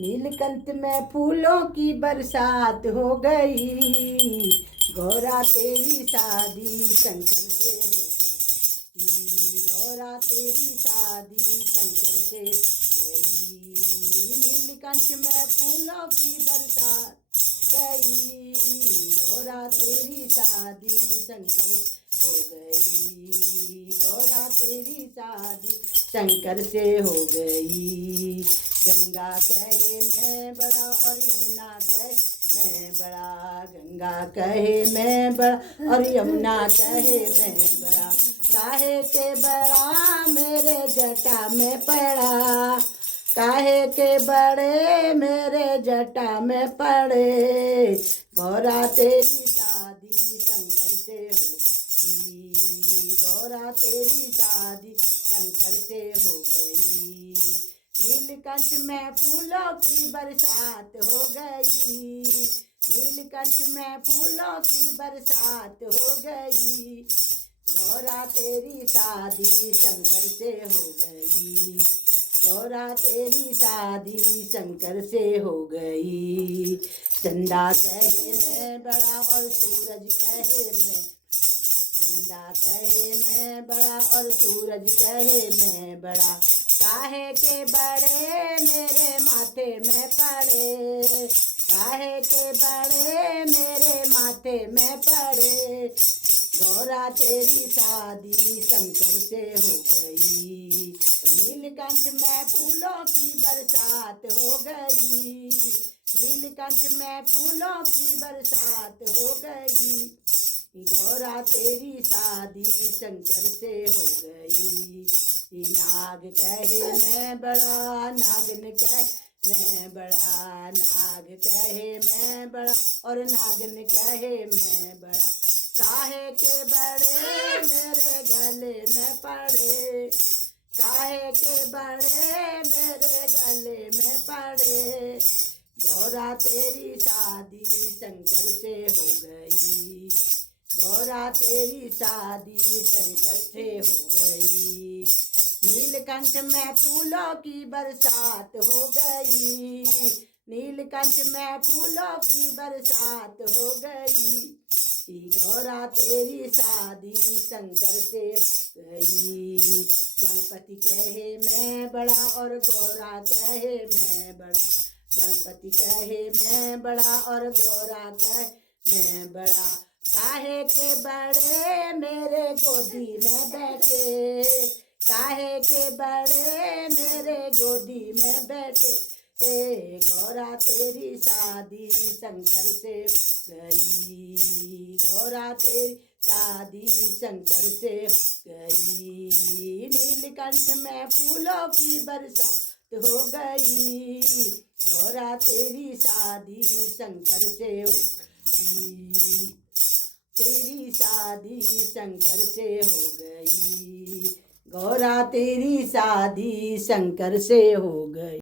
नीलकंठ में फूलों की बरसात हो गई, गौरा तेरी शादी शंकर से हो गई, गौरा तेरी शादी शंकर से गई। नीलकंठ में फूलों की बरसात गई, गौरा तेरी शादी शंकर हो गई, गौरा तेरी शादी शंकर से हो गई। गंगा कहे मैं बड़ा और यमुना कहे मैं बड़ा, गंगा कहे मैं बड़ा और यमुना कहे मैं बड़ा, काहे के बड़ा मेरे जटा में पड़ा, काहे के बड़े मेरे जटा में पड़े, गौरा तेरी शादी शंकर से होगी, गौरा तेरी शादी शंकर से हो गई। नीलकंठ में फूलों की बरसात हो गई, नीलकंठ में फूलों की बरसात हो गई, गौरा तेरी शादी शंकर से हो गई, गौरा तेरी शादी शंकर से हो गई। चंदा कहे मैं बड़ा और सूरज कहे मैं, चंदा कहे मैं बड़ा और सूरज कहे मैं बड़ा, काहे के बड़े मेरे माथे में पड़े, काहे के बड़े मेरे माथे में पड़े, गौरा तेरी शादी शंकर से हो गई। नीलकंठ में फूलों की बरसात हो गई, नीलकंठ में फूलों की बरसात हो गई, गौरा तेरी शादी शंकर से हो गई। नाग कहे मैं बड़ा, नागन कहे मैं बड़ा, नाग कहे मैं बड़ा और नागन कहे मैं बड़ा, काहे के बड़े मेरे गले में पड़े, काहे के बड़े मेरे गले में पड़े, गौरा तेरी शादी शंकर से हो गई, गौरा तेरी शादी शंकर से हो गई। नीलकंठ में फूलों की बरसात हो गई, नीलकंठ में फूलों की बरसात हो गई, गौरा तेरी शादी शंकर से हो गई। गणपति कहे मैं बड़ा और गौरा कहे मैं बड़ा, गणपति कहे मैं बड़ा और गौरा कहे मैं बड़ा, काहे के बड़े मेरे गोदी में बैठे, काहे के बड़े मेरे गोदी में बैठे, गौरा तेरी शादी शंकर से गई, गौरा तेरी शादी शंकर से गई। नीलकंठ में फूलों की बरसात हो गई, गौरा तेरी शादी शंकर से हो गई, तेरी शादी शंकर से हो गई, गौरा तेरी शादी शंकर से हो गई।